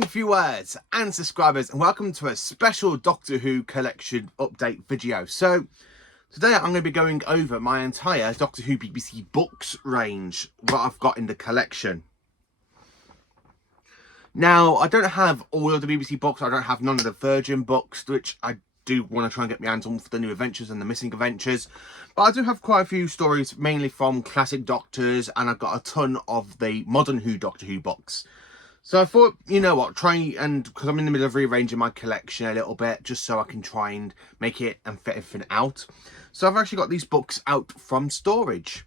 Greeting viewers and subscribers, and welcome to a special Doctor Who collection update video. So today I'm going to be going over my entire Doctor Who BBC books range, what I've got in the collection. Now, I don't have all of the BBC books, I don't have none of the Virgin books, which I do want to try and get my hands on for the New Adventures and the Missing Adventures. But I do have quite a few stories, mainly from classic Doctors, and I've got a ton of the modern Who Doctor Who books. So I thought, you know what, because I'm in the middle of rearranging my collection a little bit, just so I can try and make it and fit everything out. So I've actually got these books out from storage.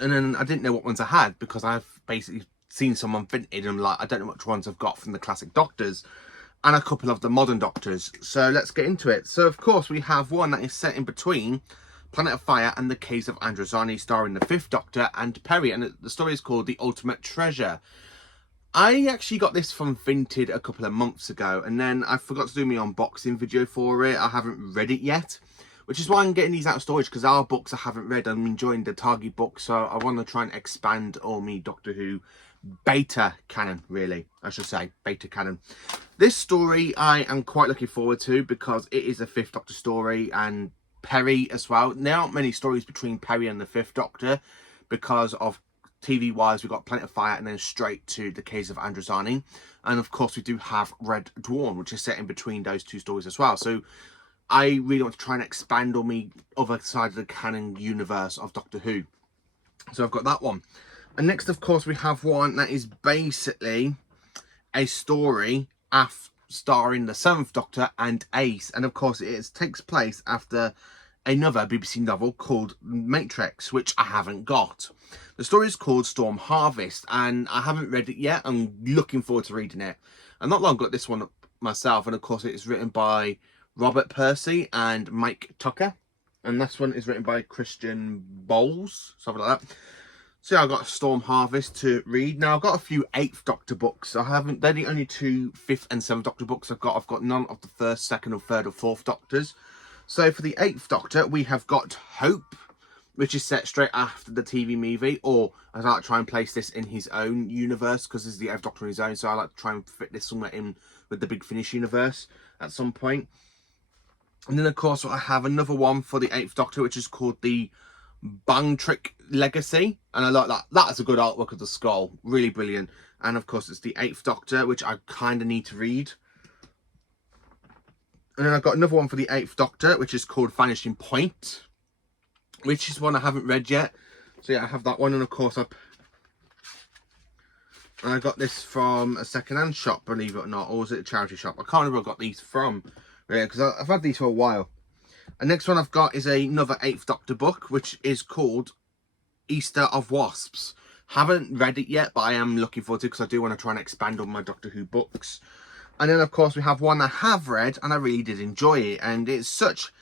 And then I didn't know what ones I had, because I've basically seen someone vintage, and I'm like, I don't know which ones I've got from the classic Doctors, and a couple of the modern Doctors. So let's get into it. So of course we have one that is set in between Planet of Fire and the Caves of Androzani, starring the 5th Doctor and Peri, and the story is called The Ultimate Treasure. I actually got this from Vinted a couple of months ago, and then I forgot to do my unboxing video for it. I haven't read it yet, which is why I'm getting these out of storage, because our books I haven't read. I'm enjoying the Targi books, so I want to try and expand all me Doctor Who beta canon, really, I should say, beta canon. This story I am quite looking forward to, because it is a 5th Doctor story, and Peri as well. There aren't many stories between Peri and the 5th Doctor, because of TV wise, we've got Planet of Fire and then straight to the Caves of Androzani. And of course we do have Red Dawn, which is set in between those two stories as well. So I really want to try and expand on the other side of the canon universe of Doctor Who. So I've got that one. And next, of course, we have one that is basically a story starring the 7th Doctor and Ace. And of course it takes place after another BBC novel called Matrix, which I haven't got. The story is called Storm Harvest, and I haven't read it yet. I'm looking forward to reading it. I've not long got this one up myself, and of course it is written by Robert Percy and Mike Tucker, and this one is written by Christian Bowles, something like that. So yeah, I've got Storm Harvest to read. Now I've got a few 8th Doctor books. They're the only two 5th and 7th Doctor books I've got. I've got none of the 1st, 2nd or 3rd or 4th Doctors. So for the 8th Doctor, we have got Hope, which is set straight after the TV movie, or I like to try and place this in his own universe, because this is the 8th Doctor on his own, so I like to try and fit this somewhere in with the Big Finish universe at some point. And then of course I have another one for the 8th Doctor, which is called the Bangtrick Legacy, and I like that. That is a good artwork of the skull, really brilliant. And of course it's the 8th Doctor, which I kind of need to read. And then I've got another one for the 8th Doctor, which is called Vanishing Point, which is one I haven't read yet. So yeah, I have that one. And of course I got this from a second-hand shop, believe it or not, or was it a charity shop? I can't remember where I got these from, really, because I've had these for a while. And next one I've got is another 8th Doctor book, which is called Easter of Wasps. Haven't read it yet, but I am looking forward to it, because I do want to try and expand on my Doctor Who books. And then of course we have one I have read, and I really did enjoy it, and it's such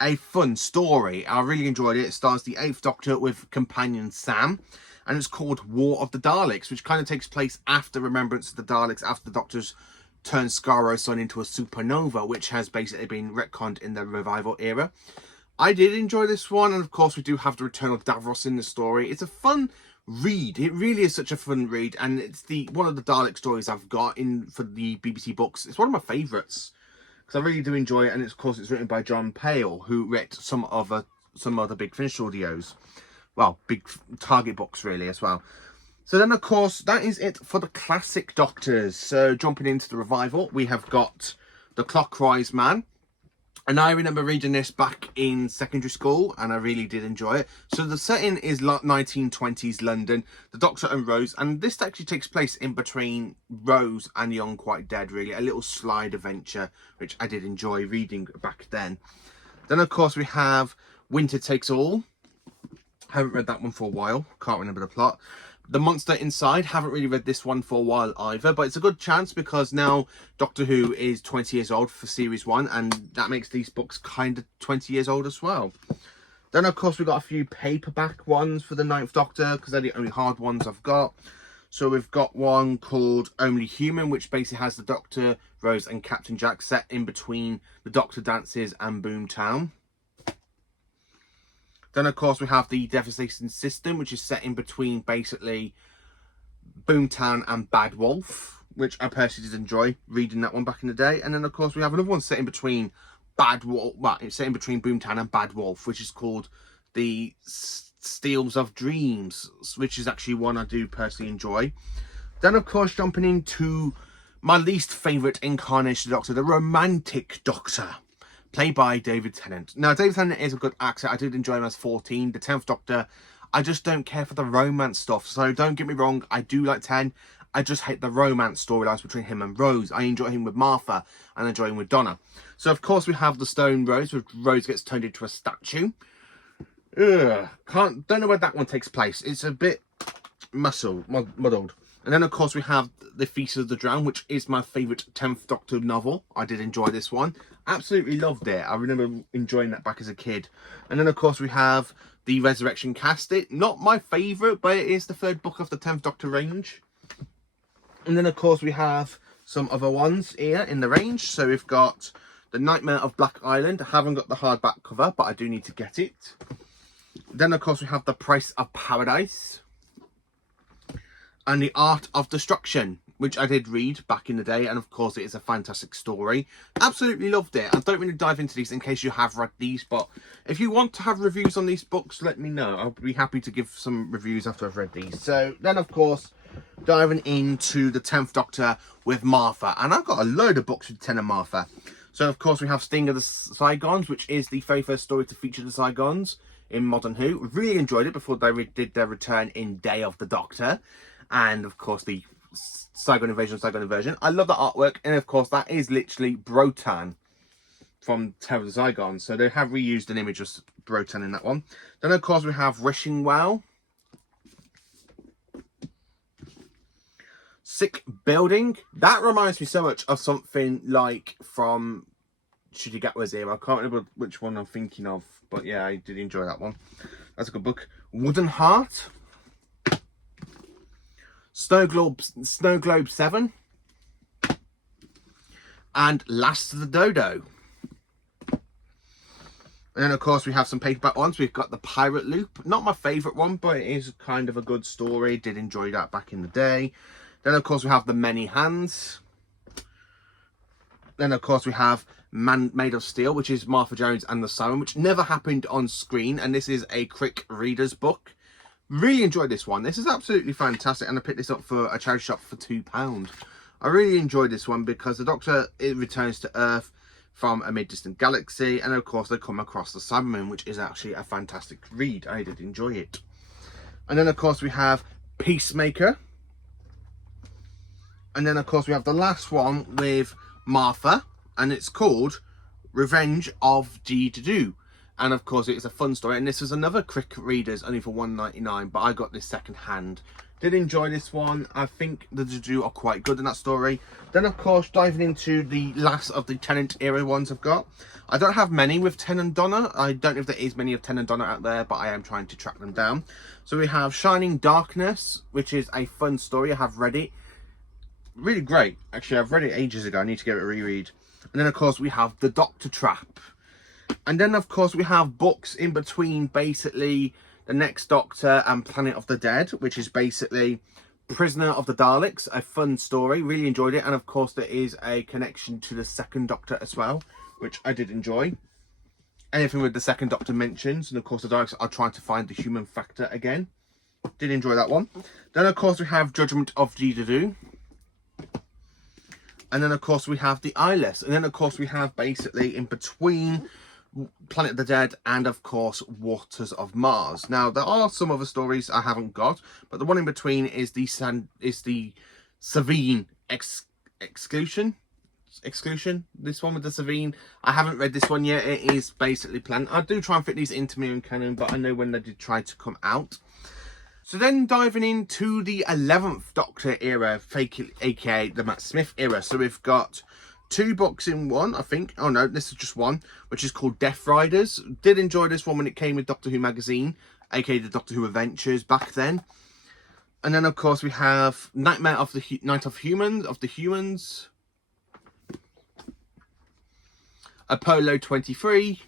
a fun story. I really enjoyed it. It stars the 8th Doctor with companion Sam, and it's called War of the Daleks, which kind of takes place after Remembrance of the Daleks, after the Doctors turned Skaro's Sun into a supernova, which has basically been retconned in the revival era. I did enjoy this one, and of course we do have the return of Davros in the story. It's a fun read. It really is such a fun read, and it's one of the Dalek stories I've got in for the BBC books. It's one of my favourites, because I really do enjoy it. And of course it's written by John Pale, who wrote some other Big Finish audios, well, big Target books really as well. So then of course that is it for the classic Doctors. So jumping into the revival, we have got The Clockrise Man. And I remember reading this back in secondary school, and I really did enjoy it. So the setting is 1920s London, the Doctor and Rose, and this actually takes place in between Rose and The Unquite Dead, really. A little slide adventure, which I did enjoy reading back then. Then of course we have Winter Takes All. Haven't read that one for a while, can't remember the plot. The Monster Inside, haven't really read this one for a while either, but it's a good chance, because now Doctor Who is 20 years old for Series 1, and that makes these books kind of 20 years old as well. Then of course we've got a few paperback ones for the 9th Doctor, because they're the only hard ones I've got. So we've got one called Only Human, which basically has the Doctor, Rose and Captain Jack set in between the Doctor Dances and Boomtown. Then, of course, we have the Devastation System, which is set in between basically Boomtown and Bad Wolf, which I personally did enjoy reading that one back in the day. And then of course we have another one set in between Bad Wolf, well, it's set in between Boomtown and Bad Wolf, which is called The Steals of Dreams, which is actually one I do personally enjoy. Then of course jumping into my least favourite incarnation of the Doctor, the Romantic Doctor, played by David Tennant. Now David Tennant is a good actor, I did enjoy him as 14. The 10th Doctor, I just don't care for the romance stuff, so don't get me wrong, I do like 10. I just hate the romance storylines between him and Rose. I enjoy him with Martha and I enjoy him with Donna. So of course we have the Stone Rose, where Rose gets turned into a statue. Don't know where that one takes place. It's a bit muddled. And then of course we have The Feast of the Drowned, which is my favourite 10th Doctor novel. I did enjoy this one. Absolutely loved it. I remember enjoying that back as a kid. And then of course we have The Resurrection Casket. Not my favourite, but it is the 3rd book of the 10th Doctor range. And then of course we have some other ones here in the range. So we've got The Nightmare of Black Island. I haven't got the hardback cover, but I do need to get it. Then of course we have The Price of Paradise. And The Art of Destruction, which I did read back in the day. And of course it is a fantastic story. Absolutely loved it. I don't really dive into these in case you have read these. But if you want to have reviews on these books, let me know. I'll be happy to give some reviews after I've read these. So then of course, diving into the 10th Doctor with Martha. And I've got a load of books with 10 and Martha. So of course we have Sting of the Saigons, which is the very first story to feature the Saigons in Modern Who. Really enjoyed it before they did their return in Day of the Doctor. And of course the Saigon Invasion. I love the artwork. And of course that is literally Brotan from Terror of the Saigons. So they have reused an image of Brotan in that one. Then of course we have Wishing Well. Sick Building. That reminds me so much of something like from Shigegatwa's era. I can't remember which one I'm thinking of, but yeah, I did enjoy that one. That's a good book. Wooden Heart. Snow Globe 7. And Last of the Dodo. And then of course we have some paperback ones. We've got The Pirate Loop. Not my favourite one, but it is kind of a good story. Did enjoy that back in the day. Then, of course, we have The Many Hands. Then, of course, we have Man Made of Steel, which is Martha Jones and the Siren, which never happened on screen. And this is a Crick Reader's book. Really enjoyed this one. This is absolutely fantastic. And I picked this up for a charity shop for £2. I really enjoyed this one because the Doctor returns to Earth from a mid-distant galaxy. And, of course, they come across the Cybermen, which is actually a fantastic read. I did enjoy it. And then, of course, we have Peacemaker. And then, of course, we have the last one with Martha. And it's called Revenge of Dedede. And, of course, it's a fun story. And this is another Crick Readers, only for £1.99. But I got this second hand. Did enjoy this one. I think the Dedede are quite good in that story. Then, of course, diving into the last of the Tennant era ones I've got. I don't have many with Ten and Donna. I don't know if there is many of Ten and Donna out there. But I am trying to track them down. So we have Shining Darkness, which is a fun story. I have read it. Really great. Actually, I've read it ages ago. I need to give it a reread. And then, of course, we have The Doctor Trap. And then, of course, we have books in between, basically, The Next Doctor and Planet of the Dead, which is basically Prisoner of the Daleks, a fun story. Really enjoyed it. And, of course, there is a connection to the 2nd Doctor as well, which I did enjoy. Anything with the 2nd Doctor mentions. And, of course, the Daleks are trying to find the human factor again. Did enjoy that one. Then, of course, we have Judgment of Dedede. And then, of course, we have The Eyeless. And then, of course, we have basically in between Planet of the Dead and, of course, Waters of Mars. Now, there are some other stories I haven't got, but the one in between is the Savine Exclusion. This one with the Savine. I haven't read this one yet. It is basically planned. I do try and fit these into my own canon, but I know when they did try to come out. So then diving into the 11th Doctor era, aka the Matt Smith era. So we've got 2 books in one, I think. Oh no, this is just one, which is called Death Riders. Did enjoy this one when it came with Doctor Who magazine, aka the Doctor Who Adventures back then. And then, of course, we have Nightmare of the Night of the Humans. Apollo 23.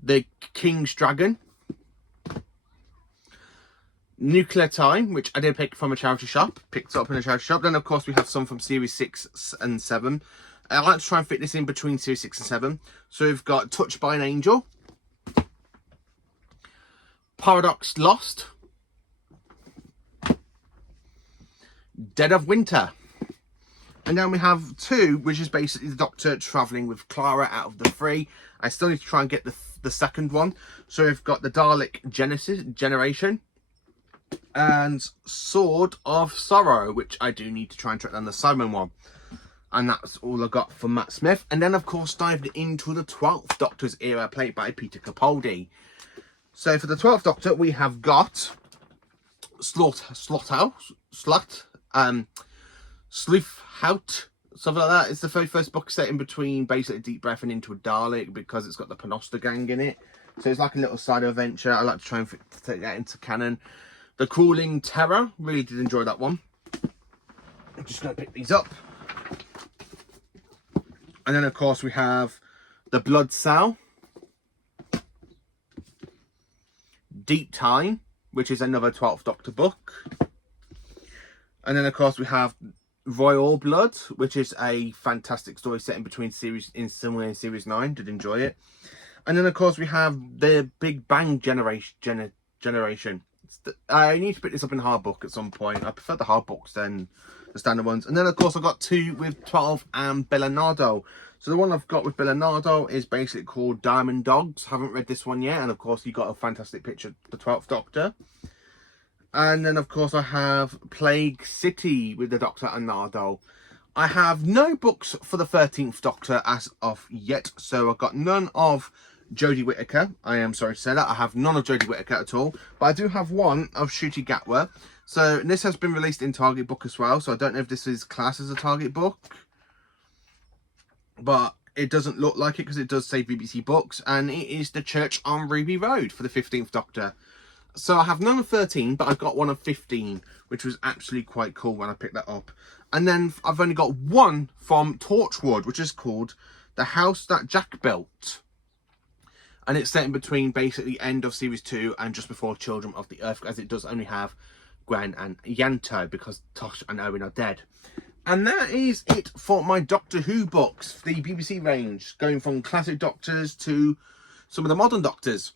The King's Dragon. Nuclear Time, which I did pick from a charity shop, picked up in a charity shop. Then, of course, we have some from Series 6 and 7. I like to try and fit this in between Series 6 and 7. So we've got Touched by an Angel, Paradox Lost, Dead of Winter. And then we have 2, which is basically the Doctor travelling with Clara out of the 3. I still need to try and get the second one. So we've got the Dalek Generation and Sword of Sorrow, which I do need to try and track down the Simon one. And that's all I got from Matt Smith. And then, of course, dived into the 12th Doctor's era, played by Peter Capaldi. So for the 12th Doctor, we have got Sleuthhout, something like that. It's the very first book set in between basically Deep Breath and Into a Dalek, because it's got the Panosta gang in it. So it's like a little side adventure. I like to try and take that into canon. The Crawling Terror, really did enjoy that one. I'm just going to pick these up. And then, of course, we have The Blood Cell, Deep Time, which is another 12th Doctor book. And then, of course, we have Royal Blood, which is a fantastic story set in between somewhere in Series 9. Did enjoy it. And then, of course, we have The Big Bang Generation. I need to pick this up in hard book at some point. I prefer the hard books than the standard ones. And then, of course, I've got 2 with 12 and Bernardo. So the one I've got with Bernardo is basically called Diamond Dogs. Haven't read this one yet. And, of course, you got a fantastic picture of the 12th Doctor. And then, of course, I have Plague City with the Doctor and Nardo. I have no books for the 13th Doctor as of yet. So I've got none of Jodie Whittaker. I am sorry to say that. I have none of Jodie Whittaker at all. But I do have one of Ncuti Gatwa. So this has been released in Target book as well. So I don't know if this is classed as a Target book. But it doesn't look like it because it does say BBC Books. And it is The Church on Ruby Road for the 15th Doctor. So I have none of 13, but I've got one of 15, which was actually quite cool when I picked that up. And then I've only got one from Torchwood, which is called The House That Jack Built. And it's set in between basically end of Series 2 and just before Children of the Earth, as it does only have Gwen and Yanto, because Tosh and Owen are dead. And that is it for my Doctor Who books, the BBC range, going from classic Doctors to some of the modern Doctors.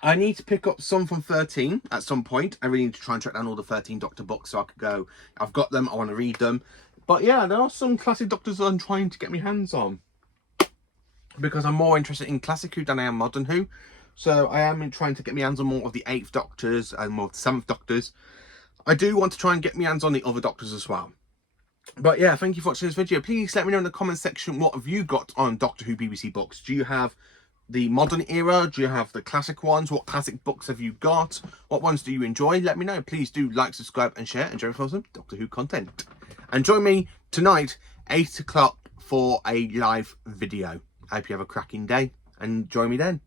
I need to pick up some from 13 at some point. I really need to try and track down all the 13 Doctor books so I could go, I've got them, I want to read them. But yeah, there are some classic Doctors that I'm trying to get my hands on, because I'm more interested in classic Who than I am modern Who. So I am trying to get my hands on more of the 8th Doctors and more of the 7th Doctors. I do want to try and get my hands on the other Doctors as well. But yeah, thank you for watching this video. Please let me know in the comment section, what have you got on Doctor Who BBC books? Do you have the modern era? Do you have the classic ones? What classic books have you got? What ones do you enjoy? Let me know. Please do like, subscribe and share, and join me for some Doctor Who content. And join me tonight 8 o'clock for a live video. I hope you have a cracking day and join me then.